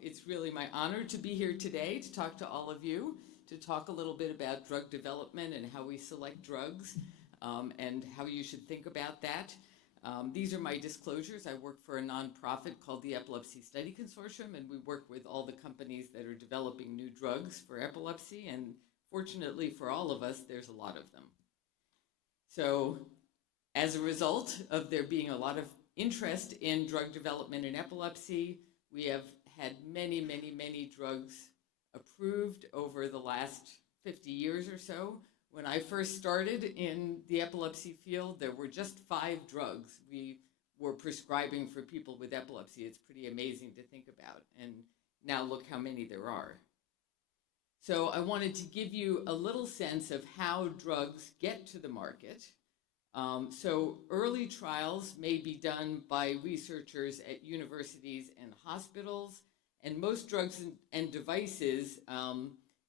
It's really my honor to be here today to talk to all of you, to talk a little bit about drug development and how we select drugs and how you should think about that. These are my disclosures. I work for a nonprofit called the Epilepsy Study Consortium, and we work with all the companies that are developing new drugs for epilepsy, and fortunately for all of us, there's a lot of them. So as a result of there being a lot of interest in drug development in epilepsy, we have had many drugs approved over the last 50 years or so. When I first started in the epilepsy field, there were just 5 drugs we were prescribing for people with epilepsy. It's pretty amazing to think about. And now look how many there are. So I wanted to give you a little sense of how drugs get to the market. So early trials may be done by researchers at universities and hospitals, and most drugs and devices,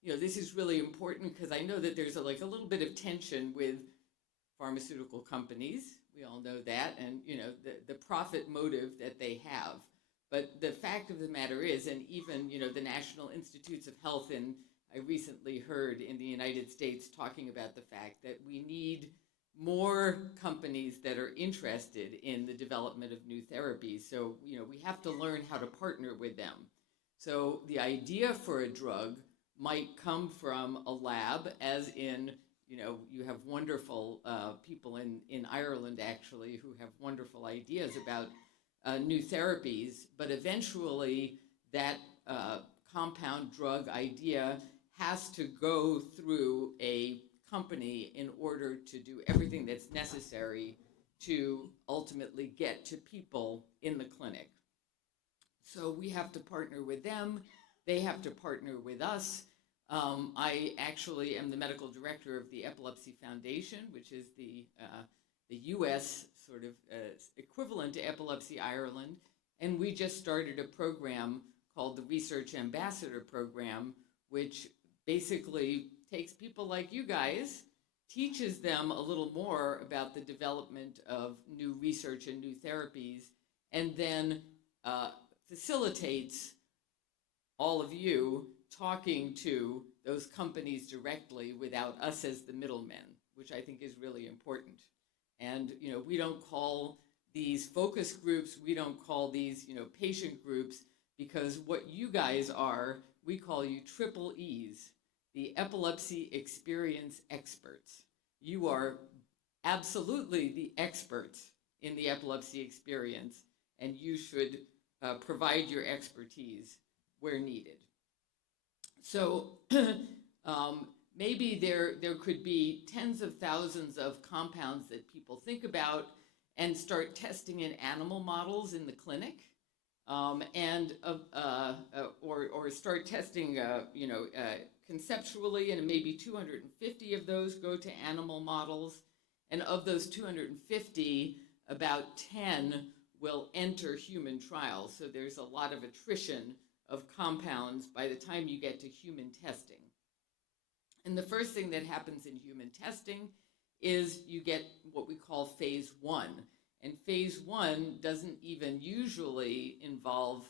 this is really important because I know that there's a little bit of tension with pharmaceutical companies. We all know that, and the profit motive that they have. But the fact of the matter is, and even the National Institutes of Health, and I recently heard in the United States talking about the fact that we need more companies that are interested in the development of new therapies. So, we have to learn how to partner with them. So the idea for a drug might come from a lab, as in, you have wonderful people in Ireland, actually, who have wonderful ideas about new therapies. But eventually, that compound drug idea has to go through a company in order to do everything that's necessary to ultimately get to people in the clinic. So we have to partner with them. They have to partner with us. I actually am the medical director of the Epilepsy Foundation, which is the U.S. sort of equivalent to Epilepsy Ireland. And we just started a program called the Research Ambassador Program, which basically takes people like you guys, teaches them a little more about the development of new research and new therapies, and then facilitates all of you talking to those companies directly without us as the middlemen, which I think is really important. And we don't call these focus groups, we don't call these patient groups, because what you guys are, we call you triple E's, the epilepsy experience experts. You are absolutely the experts in the epilepsy experience, and you should provide your expertise where needed. So maybe there could be tens of thousands of compounds that people think about and start testing in animal models in the clinic, or start testing, conceptually, and maybe 250 of those go to animal models. And of those 250, about 10 will enter human trials. So there's a lot of attrition of compounds by the time you get to human testing. And the first thing that happens in human testing is you get what we call phase 1. And phase 1 doesn't even usually involve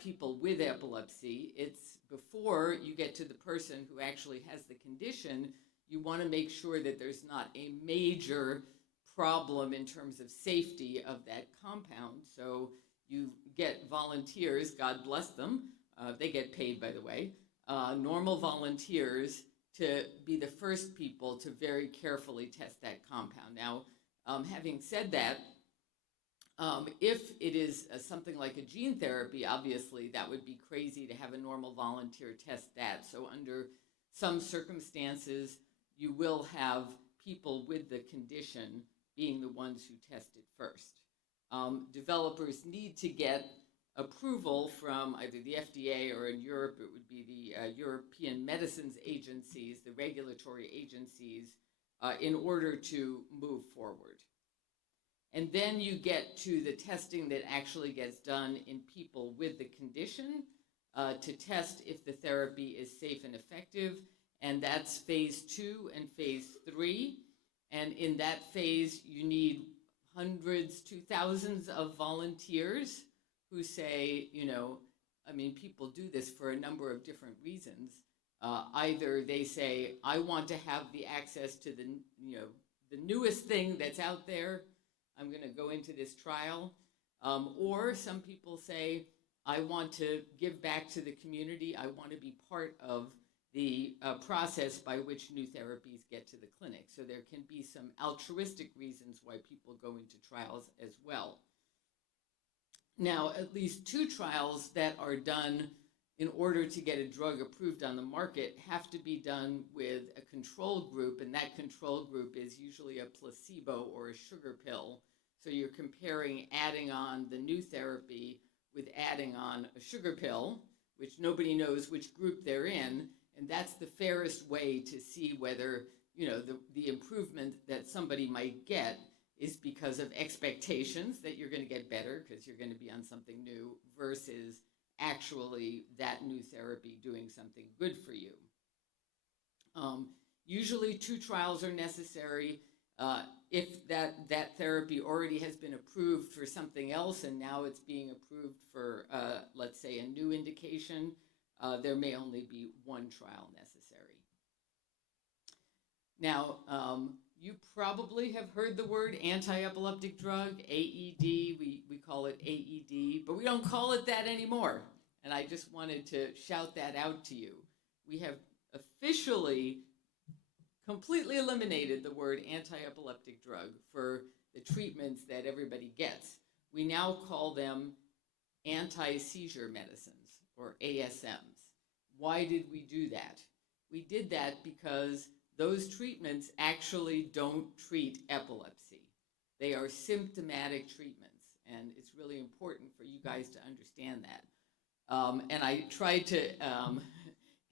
people with epilepsy. It's before you get to the person who actually has the condition. You want to make sure that there's not a major problem in terms of safety of that compound. So you get volunteers, God bless them, they get paid, by the way, normal volunteers to be the first people to very carefully test that compound. Now, having said that, if it is something like a gene therapy, obviously that would be crazy to have a normal volunteer test that. So under some circumstances, you will have people with the condition being the ones who test it first. Developers need to get approval from either the FDA, or in Europe it would be the European medicines agencies, the regulatory agencies, in order to move forward. And then you get to the testing that actually gets done in people with the condition to test if the therapy is safe and effective. And that's phase 2 and phase 3. And in that phase, you need hundreds to thousands of volunteers who say, I mean, people do this for a number of different reasons. Either they say, I want to have the access to the newest thing that's out there. I'm going to go into this trial. Or some people say, I want to give back to the community. I want to be part of the process by which new therapies get to the clinic. So there can be some altruistic reasons why people go into trials as well. Now, at least 2 trials that are done in order to get a drug approved on the market have to be done with a control group, and that control group is usually a placebo or a sugar pill. So you're comparing adding on the new therapy with adding on a sugar pill, which nobody knows which group they're in, and that's the fairest way to see whether, the improvement that somebody might get is because of expectations that you're going to get better because you're going to be on something new versus actually that new therapy doing something good for you. Usually 2 trials are necessary. If that therapy already has been approved for something else and now it's being approved for, let's say, a new indication, there may only be 1 trial necessary. Now, you probably have heard the word anti-epileptic drug, AED. We call it AED, but we don't call it that anymore. And I just wanted to shout that out to you. We have officially completely eliminated the word anti-epileptic drug for the treatments that everybody gets. We now call them anti-seizure medicines, or ASMs. Why did we do that? We did that because those treatments actually don't treat epilepsy. They are symptomatic treatments, and it's really important for you guys to understand that. And I tried to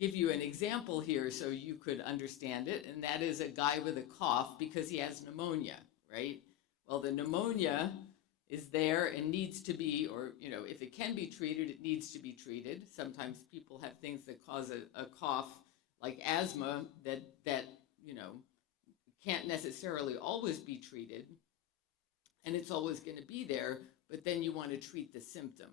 give you an example here so you could understand it, and that is a guy with a cough because he has pneumonia, right? Well, the pneumonia is there and needs to be, or if it can be treated, it needs to be treated. Sometimes people have things that cause a cough, like asthma, that can't necessarily always be treated, and it's always going to be there, but then you want to treat the symptom.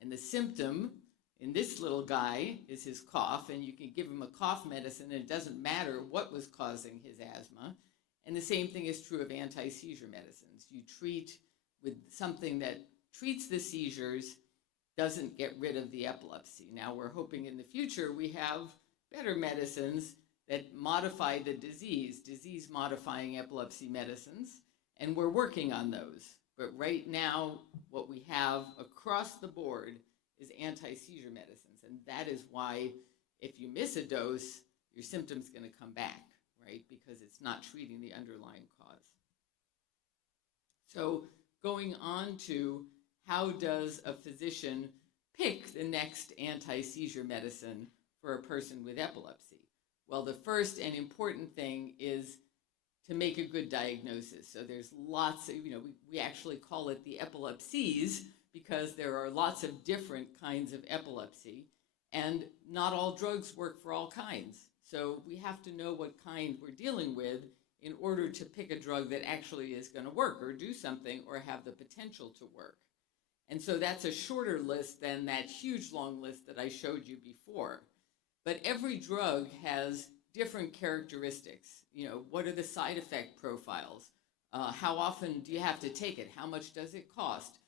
And the symptom in this little guy is his cough, and you can give him a cough medicine, and it doesn't matter what was causing his asthma. And the same thing is true of anti-seizure medicines. You treat with something that treats the seizures, doesn't get rid of the epilepsy. Now we're hoping in the future we have better medicines that modify the disease-modifying epilepsy medicines, and we're working on those. But right now, what we have across the board is anti-seizure medicines, and that is why if you miss a dose, your symptom's going to come back, right? Because it's not treating the underlying cause. So going on to how does a physician pick the next anti-seizure medicine for a person with epilepsy? Well, the first and important thing is to make a good diagnosis. So there's lots of, we actually call it the epilepsies because there are lots of different kinds of epilepsy, and not all drugs work for all kinds. So we have to know what kind we're dealing with in order to pick a drug that actually is going to work or do something or have the potential to work. And so that's a shorter list than that huge long list that I showed you before. But every drug has different characteristics. What are the side effect profiles? How often do you have to take it? How much does it cost?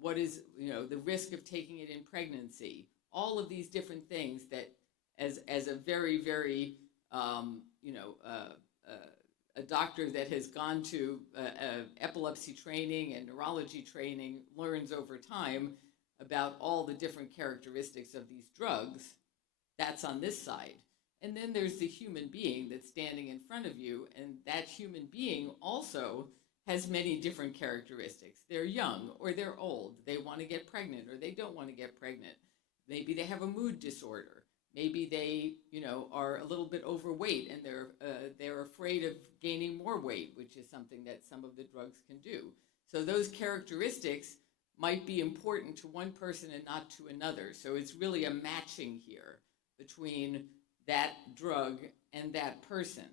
What is, the risk of taking it in pregnancy? All of these different things that as a very, very, a doctor that has gone to epilepsy training and neurology training learns over time about all the different characteristics of these drugs. That's on this side. And then there's the human being that's standing in front of you, and that human being also has many different characteristics. They're young or they're old. They want to get pregnant or they don't want to get pregnant. Maybe they have a mood disorder. Maybe they, are a little bit overweight and they're afraid of gaining more weight, which is something that some of the drugs can do. So those characteristics might be important to one person and not to another. So it's really a matching here between that drug and that person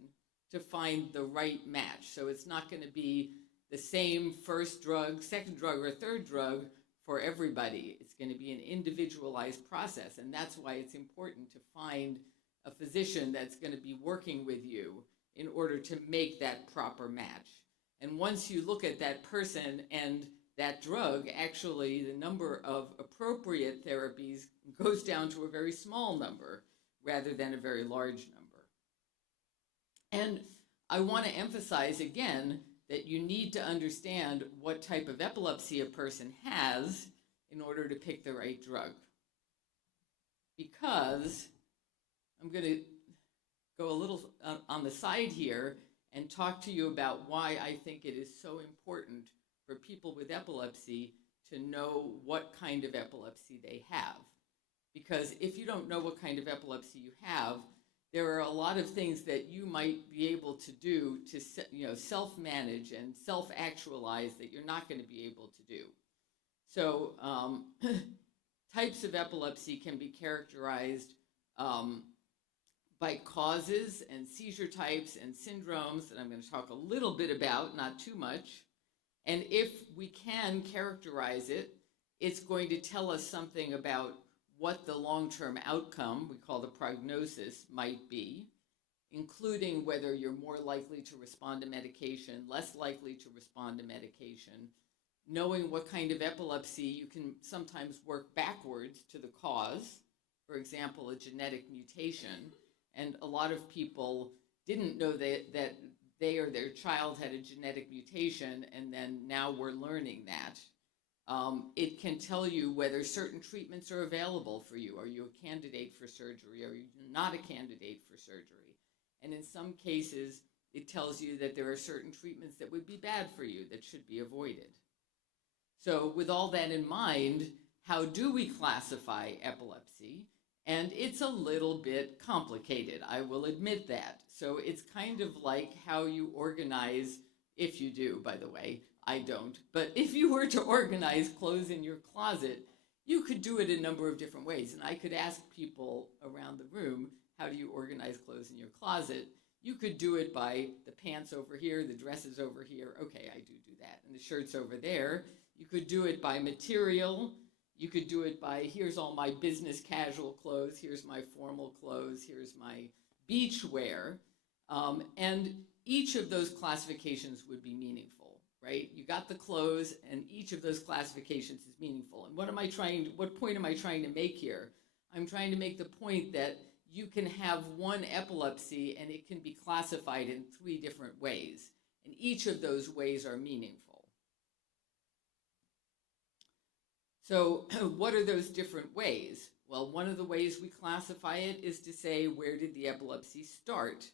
to find the right match. So it's not going to be the same first drug, second drug, or third drug for everybody. It's going to be an individualized process, and that's why it's important to find a physician that's going to be working with you in order to make that proper match. And once you look at that person and that drug, actually the number of appropriate therapies goes down to a very small number rather than a very large number. And I want to emphasize again that you need to understand what type of epilepsy a person has in order to pick the right drug. Because I'm going to go a little on the side here and talk to you about why I think it is so important for people with epilepsy to know what kind of epilepsy they have. Because if you don't know what kind of epilepsy you have, there are a lot of things that you might be able to do to self-manage and self-actualize that you're not going to be able to do. So types of epilepsy can be characterized by causes and seizure types and syndromes that I'm going to talk a little bit about, not too much. And if we can characterize it, it's going to tell us something about what the long-term outcome, we call the prognosis, might be, including whether you're more likely to respond to medication, less likely to respond to medication. Knowing what kind of epilepsy, you can sometimes work backwards to the cause, for example, a genetic mutation. And a lot of people didn't know that they or their child had a genetic mutation, and then now we're learning that. It can tell you whether certain treatments are available for you. Are you a candidate for surgery? Are you not a candidate for surgery? And in some cases, it tells you that there are certain treatments that would be bad for you that should be avoided. So with all that in mind, how do we classify epilepsy? And it's a little bit complicated, I will admit that. So it's kind of like how you organize, if you do, by the way, I don't, but if you were to organize clothes in your closet, you could do it a number of different ways. And I could ask people around the room, how do you organize clothes in your closet? You could do it by the pants over here, the dresses over here. Okay, I do that. And the shirts over there. You could do it by material. You could do it by, here's all my business casual clothes, here's my formal clothes, here's my beach wear. And each of those classifications would be meaningful, right? You got the clothes, and each of those classifications is meaningful. And what point am I trying to make here? I'm trying to make the point that you can have one epilepsy and it can be classified in 3 different ways. And each of those ways are meaningful. So what are those different ways? Well, one of the ways we classify it is to say, where did the epilepsy start?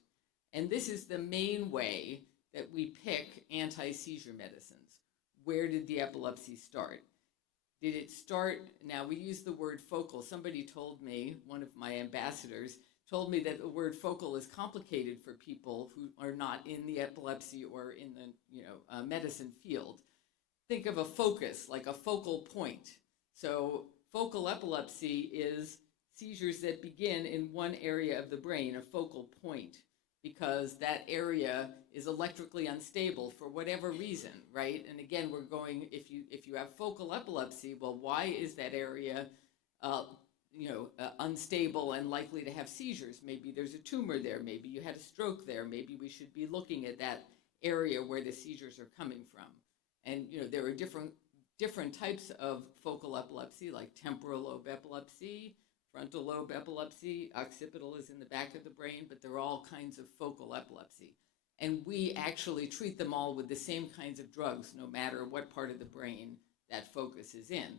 And this is the main way that we pick anti-seizure medicines. Where did the epilepsy start? Did it start, now we use the word focal. Somebody told me, one of my ambassadors, told me that the word focal is complicated for people who are not in the epilepsy or in the medicine field. Think of a focus, like a focal point. So focal epilepsy is seizures that begin in one area of the brain, a focal point, because that area is electrically unstable for whatever reason, right? And again, we're going, if you have focal epilepsy, well, why is that area unstable and likely to have seizures? Maybe there's a tumor there, maybe you had a stroke there, maybe we should be looking at that area where the seizures are coming from. And there are different types of focal epilepsy, like temporal lobe epilepsy, frontal lobe epilepsy, occipital is in the back of the brain, but they're all kinds of focal epilepsy. And we actually treat them all with the same kinds of drugs, no matter what part of the brain that focus is in.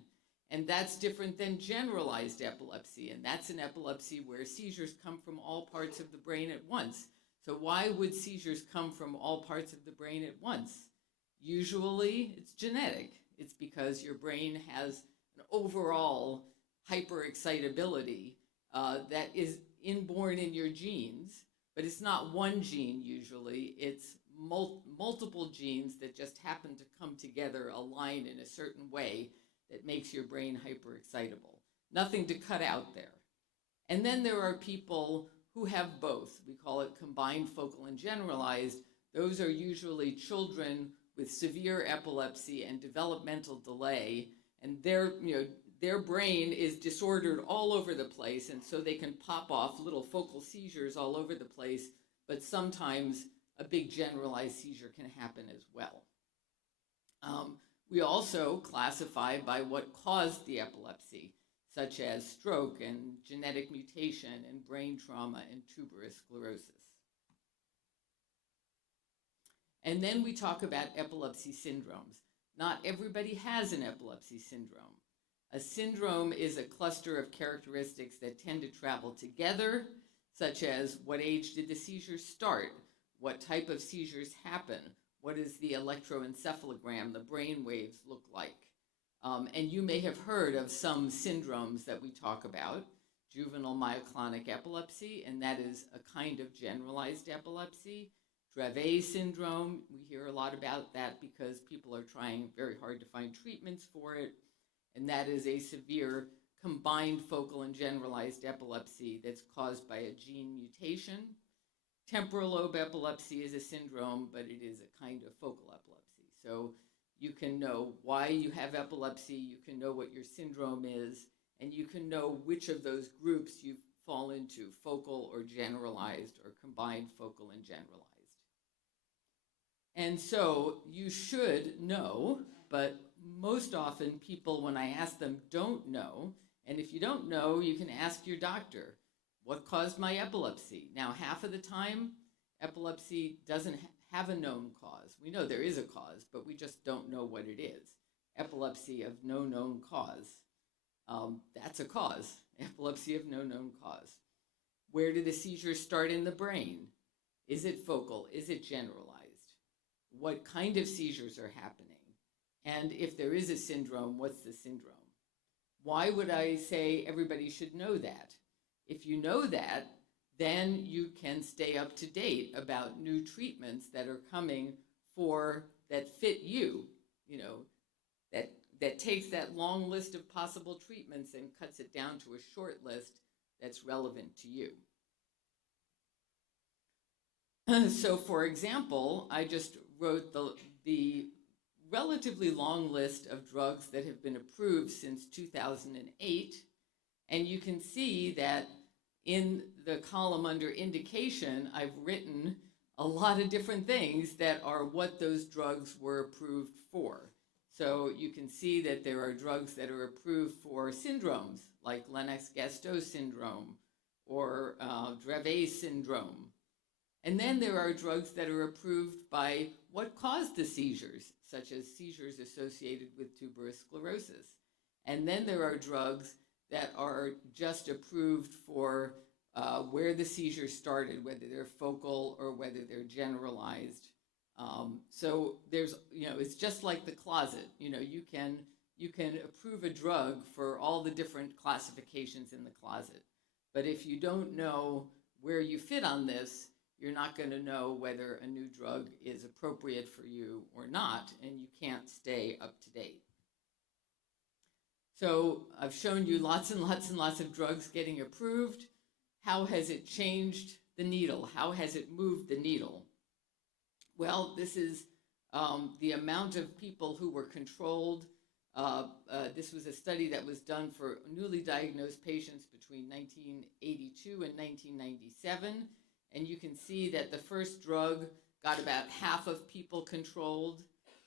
And that's different than generalized epilepsy, and that's an epilepsy where seizures come from all parts of the brain at once. So why would seizures come from all parts of the brain at once? Usually it's genetic. It's because your brain has an overall hyperexcitability that is inborn in your genes, but it's not one gene usually. It's multiple genes that just happen to come together, align in a certain way that makes your brain hyperexcitable. Nothing to cut out there. And then there are people who have both. We call it combined focal and generalized. Those are usually children with severe epilepsy and developmental delay, and their brain is disordered all over the place, and so they can pop off little focal seizures all over the place, but sometimes a big generalized seizure can happen as well. We also classify by what caused the epilepsy, such as stroke and genetic mutation and brain trauma and tuberous sclerosis. And then we talk about epilepsy syndromes. Not everybody has an epilepsy syndrome. A syndrome is a cluster of characteristics that tend to travel together, such as what age did the seizures start, what type of seizures happen, what does the electroencephalogram, the brain waves, look like. And you may have heard of some syndromes that we talk about, juvenile myoclonic epilepsy, and that is a kind of generalized epilepsy. Dravet syndrome, we hear a lot about that because people are trying very hard to find treatments for it, and that is a severe combined focal and generalized epilepsy that's caused by a gene mutation. Temporal lobe epilepsy is a syndrome, but it is a kind of focal epilepsy. So you can know why you have epilepsy, you can know what your syndrome is, and you can know which of those groups you fall into, focal or generalized or combined focal and generalized. And so you should know, but most often people, when I ask them, don't know. And if you don't know, you can ask your doctor, what caused my epilepsy? Now, half of the time, epilepsy doesn't have a known cause. We know there is a cause, but we just don't know what it is. Epilepsy of no known cause. That's a cause. Epilepsy of no known cause. Where do the seizures start in the brain? Is it focal? Is it generalized? What kind of seizures are happening? And if there is a syndrome, what's the syndrome? Why would I say everybody should know that? If you know that, then you can stay up to date about new treatments that are coming that fit you, that takes that long list of possible treatments and cuts it down to a short list that's relevant to you. So for example, I just wrote the relatively long list of drugs that have been approved since 2008. And you can see that in the column under indication, I've written a lot of different things that are what those drugs were approved for. So you can see that there are drugs that are approved for syndromes like Lennox-Gastaut syndrome or Dravet syndrome. And then there are drugs that are approved by what caused the seizures, such as seizures associated with tuberous sclerosis. And then there are drugs that are just approved for where the seizures started, whether they're focal or whether they're generalized. So there's, it's just like the closet. You can approve a drug for all the different classifications in the closet. But if you don't know where you fit on this, you're not going to know whether a new drug is appropriate for you or not, and you can't stay up to date. So I've shown you lots and lots and lots of drugs getting approved. How has it changed the needle? How has it moved the needle? Well, this is the amount of people who were controlled. This was a study that was done for newly diagnosed patients between 1982 and 1997. And you can see that the first drug got about half of people controlled.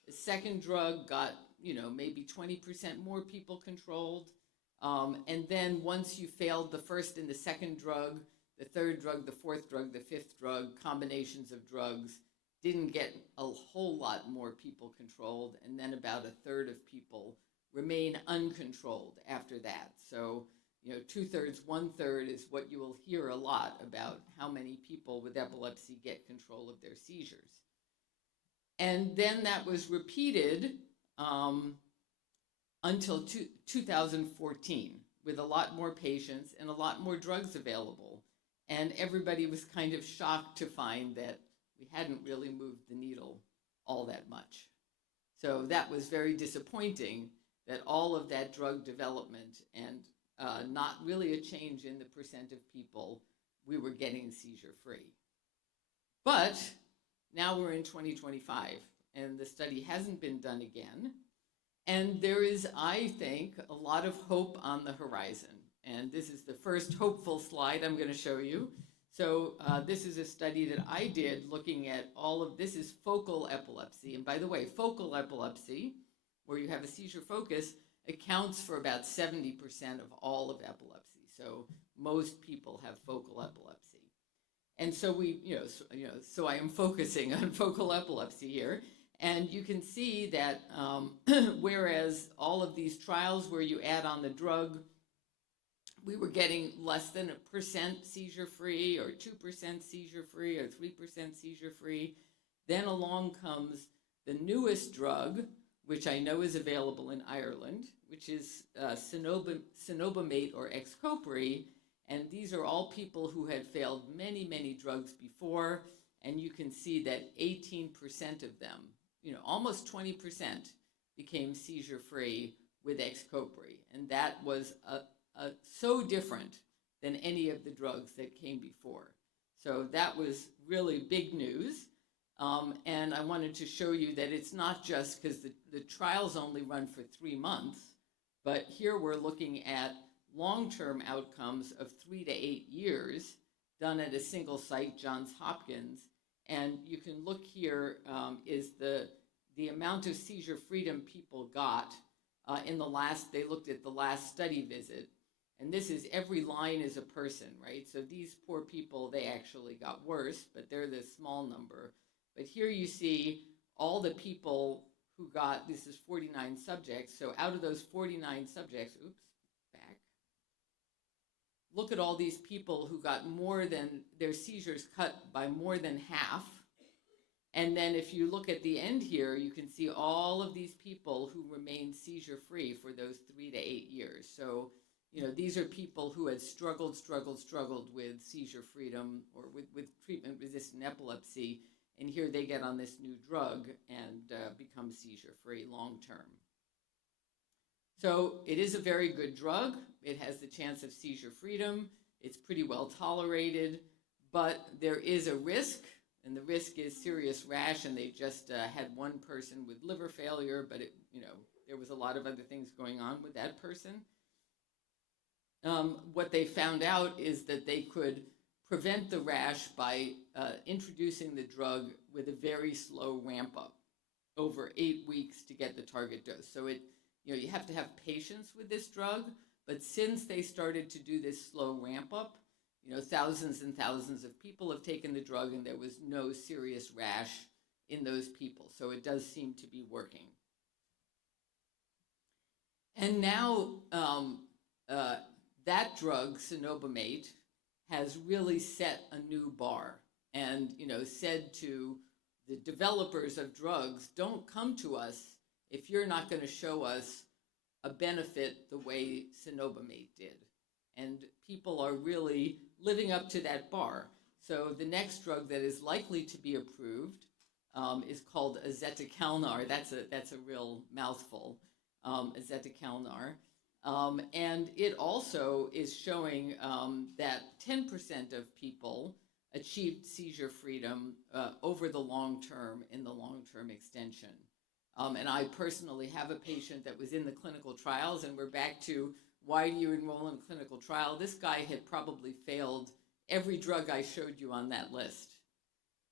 The second drug got, maybe 20% more people controlled. And then once you failed the first and the second drug, the third drug, the fourth drug, the fifth drug, combinations of drugs, didn't get a whole lot more people controlled. And then about a third of people remain uncontrolled after that. So 2/3, 1/3 is what you will hear a lot about how many people with epilepsy get control of their seizures. And then that was repeated until 2014 with a lot more patients and a lot more drugs available. And everybody was kind of shocked to find that we hadn't really moved the needle all that much. So that was very disappointing that all of that drug development and not really a change in the percent of people we were getting seizure-free. But now we're in 2025, and the study hasn't been done again. And there is, I think, a lot of hope on the horizon. And this is the first hopeful slide I'm going to show you. So this is a study that I did looking at all of, this is focal epilepsy. And by the way, focal epilepsy, where you have a seizure focus, accounts for about 70% of all of epilepsy. So most people have focal epilepsy. And so so I am focusing on focal epilepsy here. And you can see that whereas all of these trials where you add on the drug, we were getting less than 1% seizure-free or 2% seizure-free or 3% seizure-free. Then along comes the newest drug, which I know is available in Ireland, which is cenobamate or Xcopri. And these are all people who had failed many, many drugs before. And you can see that 18% of them, almost 20% became seizure-free with Xcopri. And that was so different than any of the drugs that came before. So that was really big news. And I wanted to show you that it's not just because the trials only run for 3 months, but here we're looking at long-term outcomes of 3 to 8 years done at a single site, Johns Hopkins. And you can look here is the amount of seizure freedom people got they looked at the last study visit. And this is every line is a person, right? So these poor people, they actually got worse, but they're the small number. But here you see all the people who got, this is 49 subjects. So out of those 49 subjects, look at all these people who got more than, their seizures cut by more than half. And then if you look at the end here, you can see all of these people who remained seizure-free for those 3 to 8 years. So, these are people who had struggled with seizure freedom or with treatment-resistant epilepsy. And here they get on this new drug and become seizure-free long-term. So it is a very good drug. It has the chance of seizure freedom. It's pretty well tolerated, but there is a risk, and the risk is serious rash, and they just had one person with liver failure, but there was a lot of other things going on with that person. What they found out is that they could prevent the rash by introducing the drug with a very slow ramp up over 8 weeks to get the target dose. So you have to have patience with this drug, but since they started to do this slow ramp up, thousands and thousands of people have taken the drug and there was no serious rash in those people. So it does seem to be working. And now that drug, cenobamate, has really set a new bar and, said to the developers of drugs, don't come to us if you're not going to show us a benefit the way cenobamate did. And people are really living up to that bar. So the next drug that is likely to be approved is called azetukalner. That's a real mouthful, azetukalner. And it also is showing that 10% of people achieved seizure freedom over the long term in the long-term extension. And I personally have a patient that was in the clinical trials, and we're back to why do you enroll in a clinical trial? This guy had probably failed every drug I showed you on that list,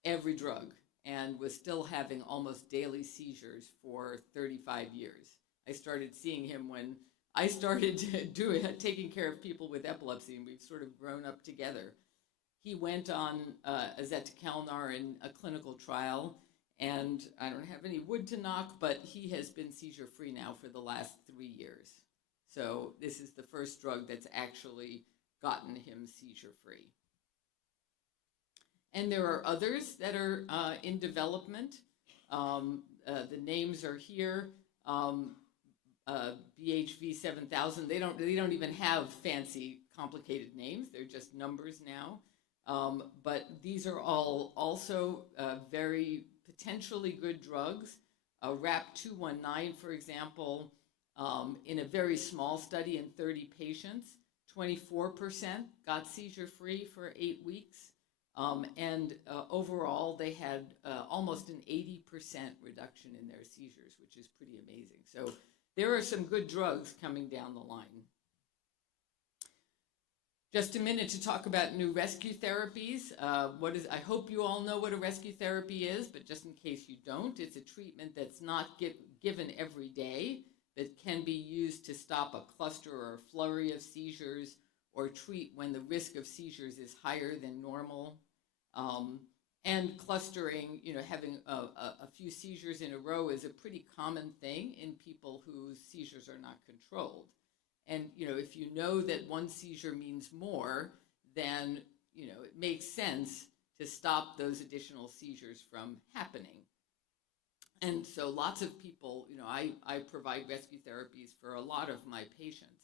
every drug, and was still having almost daily seizures for 35 years. I started seeing him when I started taking care of people with epilepsy, and we've sort of grown up together. He went on azetukalner in a clinical trial, and I don't have any wood to knock, but he has been seizure-free now for the last 3 years. So this is the first drug that's actually gotten him seizure-free. And there are others that are in development. The names are here. BHV 7000. They don't even have fancy, complicated names. They're just numbers now. But these are all also very potentially good drugs. RAP 219, for example, in a very small study in 30 patients, 24% got seizure-free for 8 weeks. And overall, they had almost an 80% reduction in their seizures, which is pretty amazing. So there are some good drugs coming down the line. Just a minute to talk about new rescue therapies. I hope you all know what a rescue therapy is, but just in case you don't, it's a treatment that's not given every day, that can be used to stop a cluster or a flurry of seizures, or treat when the risk of seizures is higher than normal. And clustering, having a few seizures in a row is a pretty common thing in people whose seizures are not controlled. And, if you know that one seizure means more, then, it makes sense to stop those additional seizures from happening. And so lots of people, I provide rescue therapies for a lot of my patients.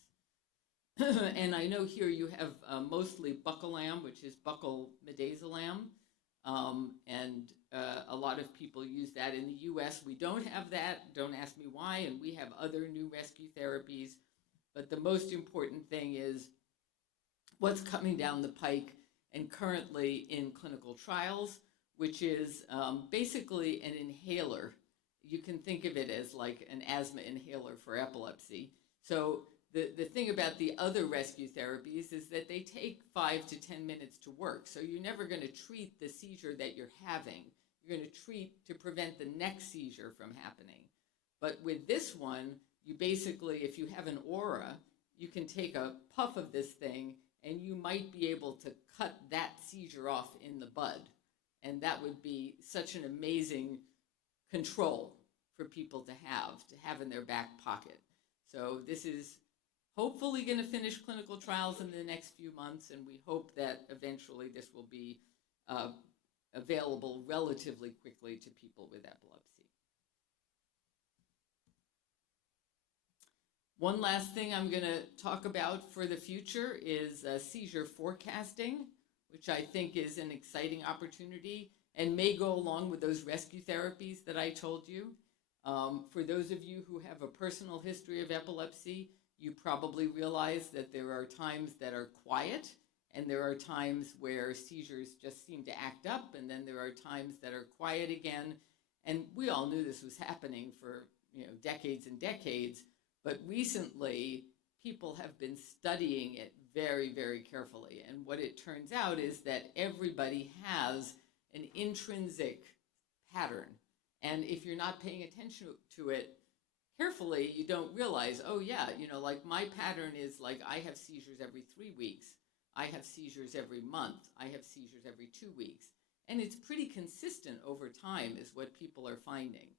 And I know here you have mostly buccolam, which is buccal midazolam. And a lot of people use that. In the US, we don't have that. Don't ask me why. And we have other new rescue therapies. But the most important thing is what's coming down the pike and currently in clinical trials, which is basically an inhaler. You can think of it as like an asthma inhaler for epilepsy. So the thing about the other rescue therapies is that they take 5 to 10 minutes to work. So you're never going to treat the seizure that you're having. You're going to treat to prevent the next seizure from happening. But with this one, you basically, if you have an aura, you can take a puff of this thing and you might be able to cut that seizure off in the bud. And that would be such an amazing control for people to have in their back pocket. So this is hopefully going to finish clinical trials in the next few months, and we hope that eventually this will be available relatively quickly to people with epilepsy. One last thing I'm going to talk about for the future is seizure forecasting, which I think is an exciting opportunity and may go along with those rescue therapies that I told you. For those of you who have a personal history of epilepsy, you probably realize that there are times that are quiet, and there are times where seizures just seem to act up, and then there are times that are quiet again. And we all knew this was happening for decades and decades, but recently people have been studying it very, very carefully. And what it turns out is that everybody has an intrinsic pattern. And if you're not paying attention to it carefully, you don't realize, oh yeah, like my pattern is like I have seizures every 3 weeks. I have seizures every month. I have seizures every 2 weeks. And it's pretty consistent over time is what people are finding.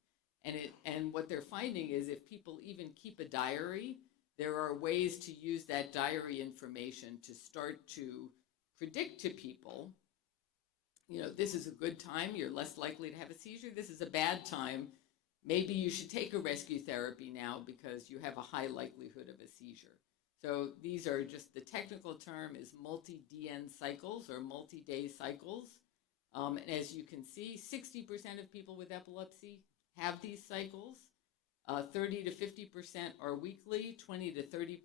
And what they're finding is if people even keep a diary, there are ways to use that diary information to start to predict to people, this is a good time, you're less likely to have a seizure. This is a bad time. Maybe you should take a rescue therapy now because you have a high likelihood of a seizure. So these are just, the technical term is multi-DN cycles or multi-day cycles. And as you can see, 60% of people with epilepsy have these cycles. 30 to 50% are weekly, 20 to 30%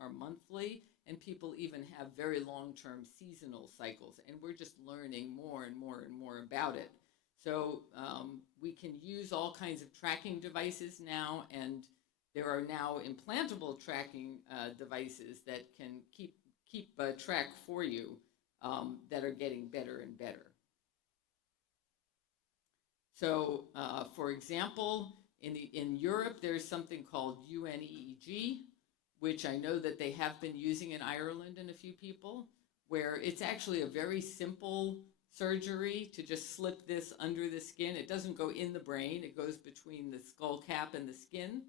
are monthly, and people even have very long-term seasonal cycles. And we're just learning more and more and more about it. So we can use all kinds of tracking devices now, and there are now implantable tracking devices that can keep track for you that are getting better and better. So, for example, in Europe, there's something called UNEEG, which I know that they have been using in Ireland in a few people, where it's actually a very simple surgery to just slip this under the skin. It doesn't go in the brain. It goes between the skull cap and the skin,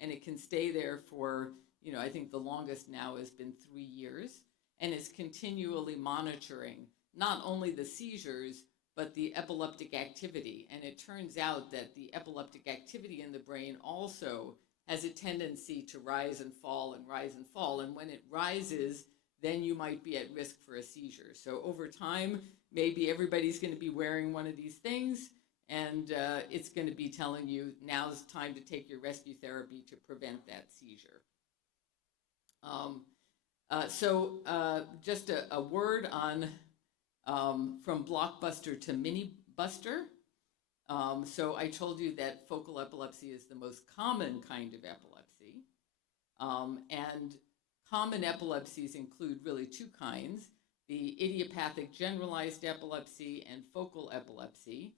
and it can stay there for, I think the longest now has been 3 years, and it's continually monitoring not only the seizures, but the epileptic activity. And it turns out that the epileptic activity in the brain also has a tendency to rise and fall and rise and fall. And when it rises, then you might be at risk for a seizure. So over time, maybe everybody's going to be wearing one of these things, and it's going to be telling you now's time to take your rescue therapy to prevent that seizure. Just a word on from blockbuster to mini buster. So I told you that focal epilepsy is the most common kind of epilepsy. And common epilepsies include really two kinds: the idiopathic generalized epilepsy and focal epilepsy.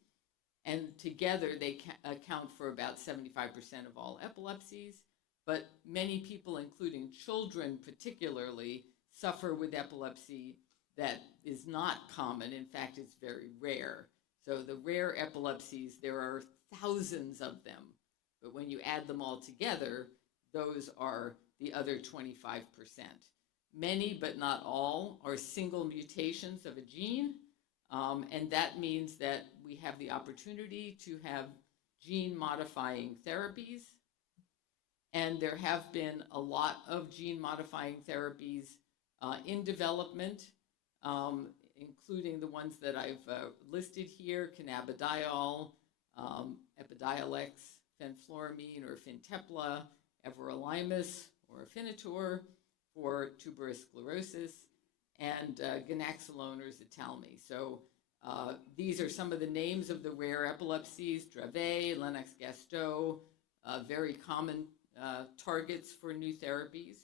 And together they account for about 75% of all epilepsies. But many people, including children particularly, suffer with epilepsy that is not common. In fact, it's very rare. So the rare epilepsies, there are thousands of them. But when you add them all together, those are the other 25%. Many, but not all, are single mutations of a gene. And that means that we have the opportunity to have gene-modifying therapies. And there have been a lot of gene-modifying therapies in development, including the ones that I've listed here: cannabidiol, Epidiolex, fenfluramine or Fintepla, everolimus or Afinitor for tuberous sclerosis, and ganaxolone or Ztalmy. So these are some of the names of the rare epilepsies: Dravet, Lennox-Gastaut, very common targets for new therapies.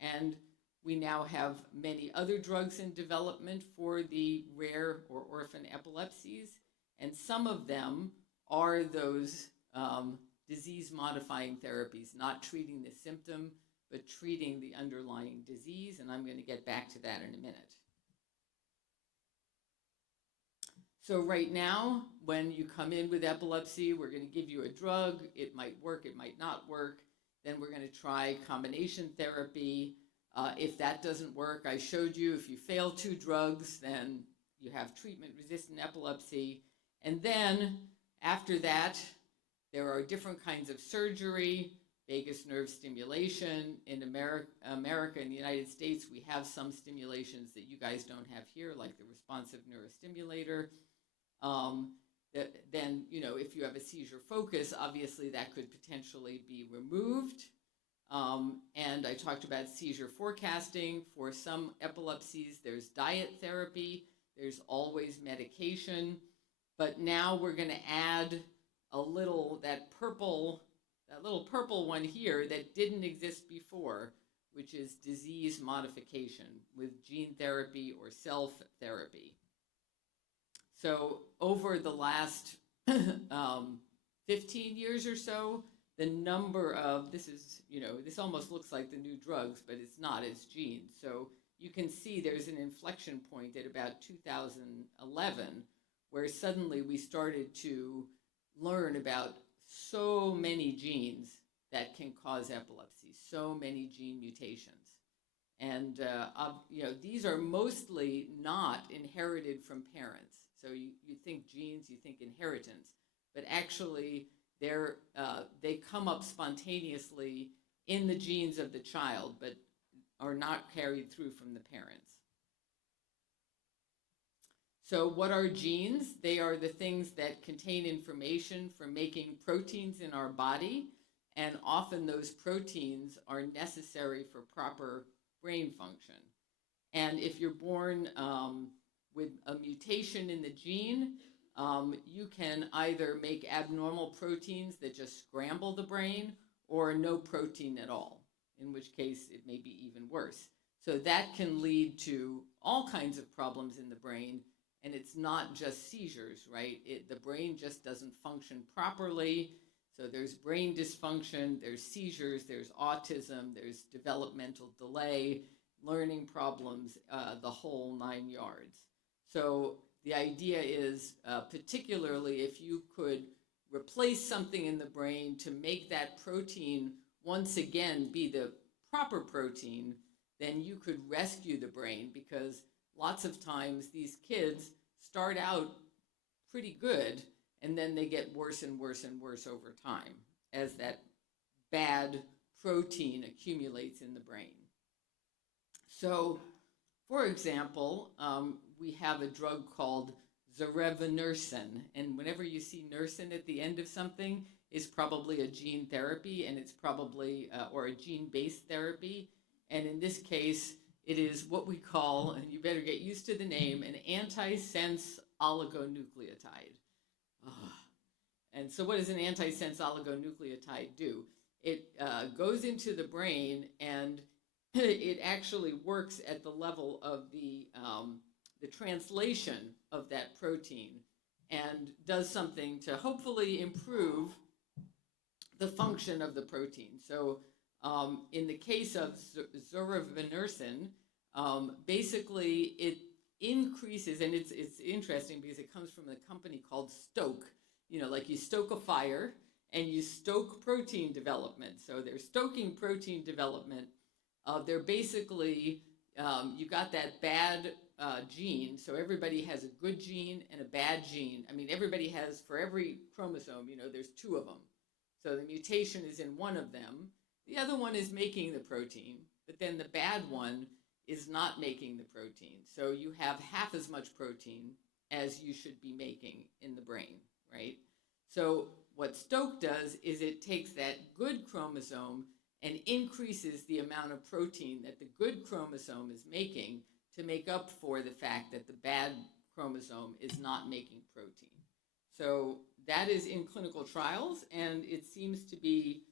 And we now have many other drugs in development for the rare or orphan epilepsies, and some of them are those disease-modifying therapies, not treating the symptom, but treating the underlying disease, and I'm going to get back to that in a minute. So right now, when you come in with epilepsy, we're going to give you a drug. It might work, it might not work. Then we're going to try combination therapy. If that doesn't work, I showed you, if you fail 2 drugs, then you have treatment-resistant epilepsy. And then after that, there are different kinds of surgery, vagus nerve stimulation. In America, in the United States, we have some stimulations that you guys don't have here, like the responsive neurostimulator. Then, if you have a seizure focus, obviously that could potentially be removed. And I talked about seizure forecasting. For some epilepsies, there's diet therapy. There's always medication. But now we're going to add a little, that little purple one here that didn't exist before, which is disease modification with gene therapy or cell therapy. So over the last 15 years or so, the number of, this almost looks like the new drugs, but it's not, it's genes. So you can see there's an inflection point at about 2011, where suddenly we started to learn about so many genes that can cause epilepsy, so many gene mutations. And these are mostly not inherited from parents. So you think genes, you think inheritance, but actually they come up spontaneously in the genes of the child, but are not carried through from the parents. So what are genes? They are the things that contain information for making proteins in our body, and often those proteins are necessary for proper brain function. And if you're born with a mutation in the gene, you can either make abnormal proteins that just scramble the brain, or no protein at all, in which case it may be even worse. So that can lead to all kinds of problems in the brain, and it's not just seizures, right? The brain just doesn't function properly. So there's brain dysfunction, there's seizures, there's autism, there's developmental delay, learning problems, the whole 9 yards. So the idea is, particularly if you could replace something in the brain to make that protein once again be the proper protein, then you could rescue the brain, because lots of times these kids start out pretty good, and then they get worse and worse and worse over time as that bad protein accumulates in the brain. So, for example, we have a drug called zorevunersen, and whenever you see nersen at the end of something, it's probably a gene therapy, and it's probably, or a gene-based therapy. And in this case, it is what we call, and you better get used to the name, an antisense oligonucleotide. And so what does an antisense oligonucleotide do? it goes into the brain, and it actually works at the level of the translation of that protein, and does something to hopefully improve the function of the protein. So in the case of zorevunersen, basically it increases, and it's interesting because it comes from a company called Stoke. Like you stoke a fire and you stoke protein development. So they're stoking protein development. They're basically, you got that bad gene. So everybody has a good gene and a bad gene. I mean, everybody has, for every chromosome, there's 2 of them. So the mutation is in one of them. The other one is making the protein, but then the bad one is not making the protein. So you have half as much protein as you should be making in the brain, right? So what Stoke does is it takes that good chromosome and increases the amount of protein that the good chromosome is making to make up for the fact that the bad chromosome is not making protein. So that is in clinical trials, and it seems to be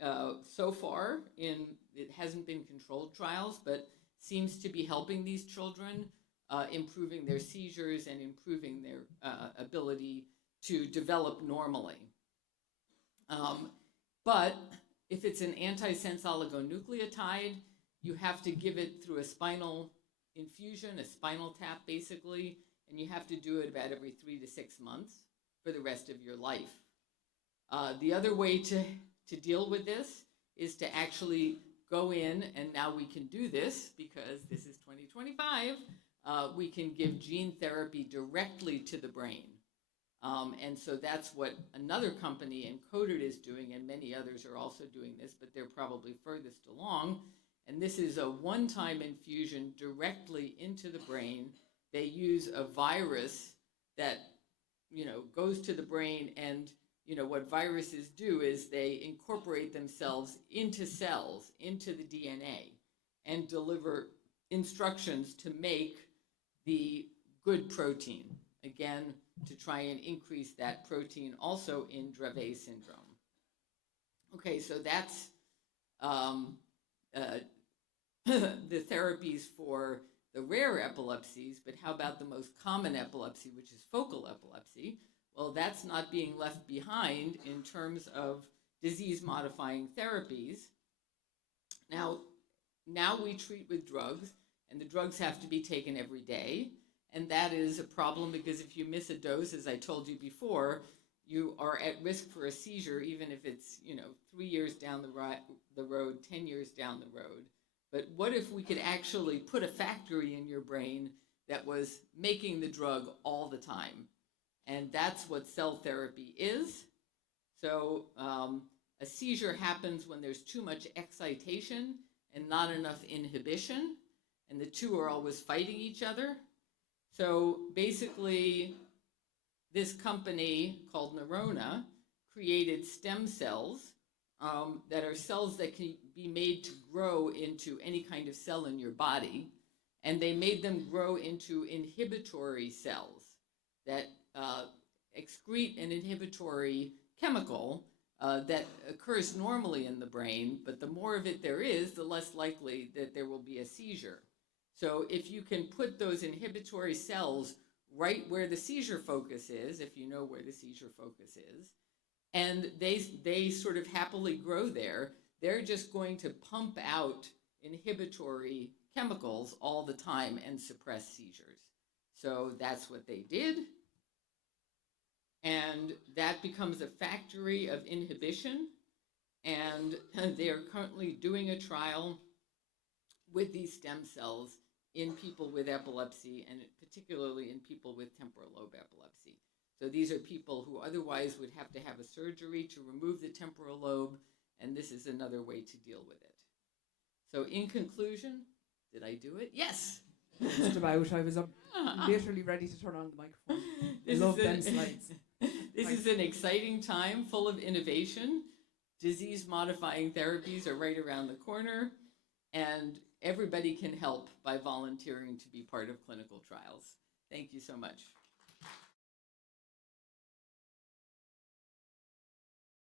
so far it hasn't been controlled trials, but seems to be helping these children, improving their seizures and improving their ability to develop normally. But if it's an antisense oligonucleotide, you have to give it through a spinal infusion, a spinal tap basically, and you have to do it about every 3 to 6 months for the rest of your life. The other way to deal with this is to actually go in, and now we can do this because this is 2025, we can give gene therapy directly to the brain. And so that's what another company, Encoded, is doing, and many others are also doing this, but they're probably furthest along. And this is a one-time infusion directly into the brain. They use a virus that, goes to the brain, and, what viruses do is they incorporate themselves into cells, into the DNA, and deliver instructions to make the good protein, again, to try and increase that protein also in Dravet syndrome. Okay, so that's the therapies for the rare epilepsies, but how about the most common epilepsy, which is focal epilepsy? Well, that's not being left behind in terms of disease-modifying therapies. Now we treat with drugs, and the drugs have to be taken every day. And that is a problem because if you miss a dose, as I told you before, you are at risk for a seizure, even if it's, 3 years down the road, 10 years down the road. But what if we could actually put a factory in your brain that was making the drug all the time? And that's what cell therapy is. So a seizure happens when there's too much excitation and not enough inhibition, and the two are always fighting each other. So basically, this company called Neurona created stem cells that are cells that can be made to grow into any kind of cell in your body. And they made them grow into inhibitory cells that excrete an inhibitory chemical that occurs normally in the brain, but the more of it there is, the less likely that there will be a seizure. So if you can put those inhibitory cells right where the seizure focus is, if you know where the seizure focus is, and they sort of happily grow there, they're just going to pump out inhibitory chemicals all the time and suppress seizures. So that's what they did. And that becomes a factory of inhibition. And they are currently doing a trial with these stem cells in people with epilepsy, and particularly in people with temporal lobe epilepsy. So these are people who otherwise would have to have a surgery to remove the temporal lobe, and this is another way to deal with it. So in conclusion, did I do it? Yes! Just about. I was literally ready to turn on the microphone. I love them slides. This is an exciting time full of innovation. Disease-modifying therapies are right around the corner, and everybody can help by volunteering to be part of clinical trials. Thank you so much.